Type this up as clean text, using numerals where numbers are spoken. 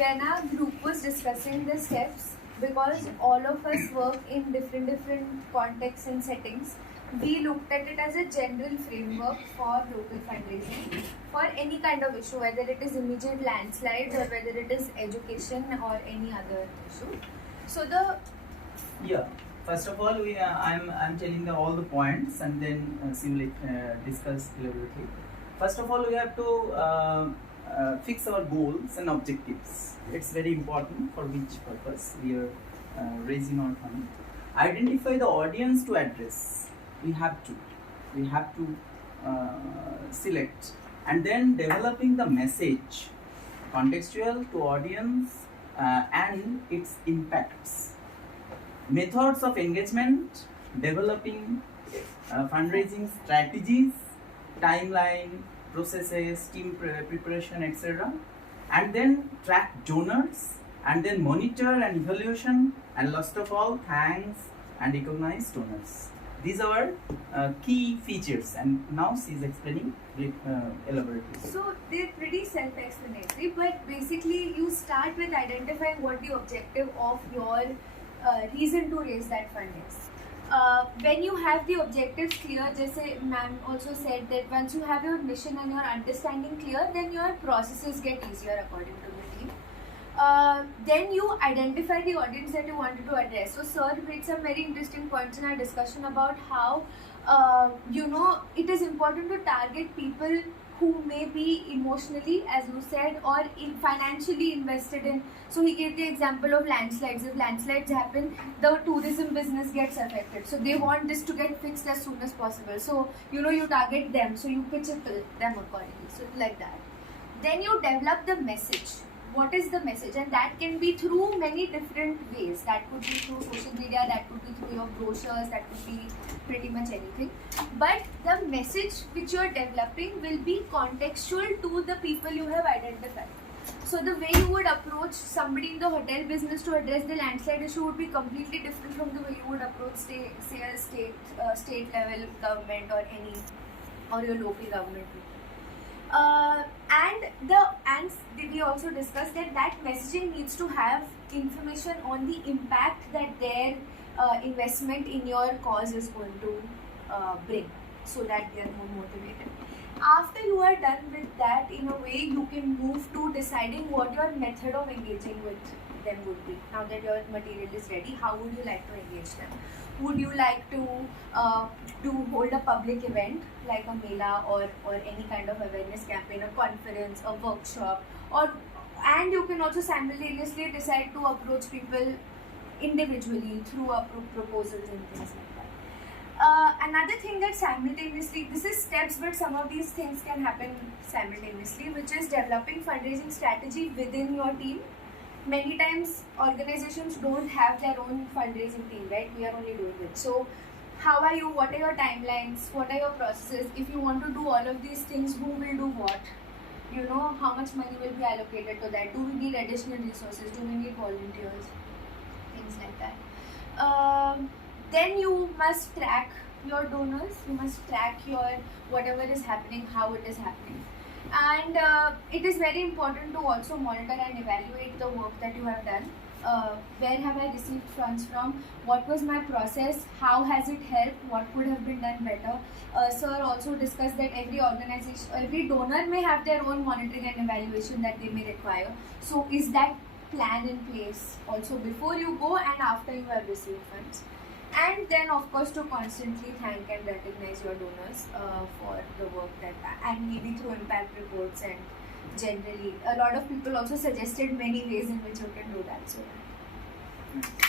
when our group was discussing the steps, because all of us work in different contexts and settings, we looked at it as a general framework for local fundraising for any kind of issue, whether it is immediate landslides or whether it is education or any other issue. So first of all, I'm telling all the points and then discuss elaborately. First of all, we have to fix our goals and objectives. It's very important for which purpose we are raising our fund. Identify the audience to address. We have to select, and then developing the message contextual to audience and its impacts. Methods of engagement, developing fundraising strategies, timeline, processes, team preparation, etc. And then track donors, and then monitor and evaluation, and last of all, thanks and recognize donors. These are key features, and now she is explaining elaborately. So they're pretty self-explanatory, but basically you start with identifying what the objective of your reason to raise that fund is. When you have the objectives clear, just ma'am also said that once you have your mission and your understanding clear, then your processes get easier according to the team. Then you identify the audience that you wanted to address. So sir made some very interesting points in our discussion about how it is important to target people who may be emotionally, as you said, or financially invested in. So he gave the example of landslides. If landslides happen, the tourism business gets affected. So they want this to get fixed as soon as possible. So you target them. So you pitch it to them accordingly. So like that. Then you develop the message. What is the message? And that can be through many different ways. That could be through social media, that could be through your brochures, that could be pretty much anything. But the message which you are developing will be contextual to the people you have identified. So the way you would approach somebody in the hotel business to address the landslide issue would be completely different from the way you would approach, say a state level government or your local government. And we also discussed that messaging needs to have information on the impact that their investment in your cause is going to bring, so that they are more motivated. After you are done with that, in a way, you can move to deciding what your method of engaging with them would be. Now that your material is ready, how would you like to engage them? Would you like to hold a public event like a mela or any kind of awareness campaign, a conference, a workshop, and you can also simultaneously decide to approach people individually through proposals and things like that. Another thing that simultaneously, this is steps, but some of these things can happen simultaneously, which is developing fundraising strategy within your team. Many times organizations don't have their own fundraising team, right? We are only doing it. So how are you? What are your timelines? What are your processes? If you want to do all of these things, who will do what? How much money will be allocated to that? Do we need additional resources? Do we need volunteers? Things like that. Then you must track your donors. You must track your whatever is happening, how it is happening. And it is very important to also monitor and evaluate the work that you have done. Where have I received funds from? What was my process? How has it helped? What could have been done better? Sir also discussed that every donor may have their own monitoring and evaluation that they may require. So is that plan in place also before you go and after you have received funds? And then of course to constantly thank and recognize your donors for the work and maybe through impact reports, and generally a lot of people also suggested many ways in which you can do that. So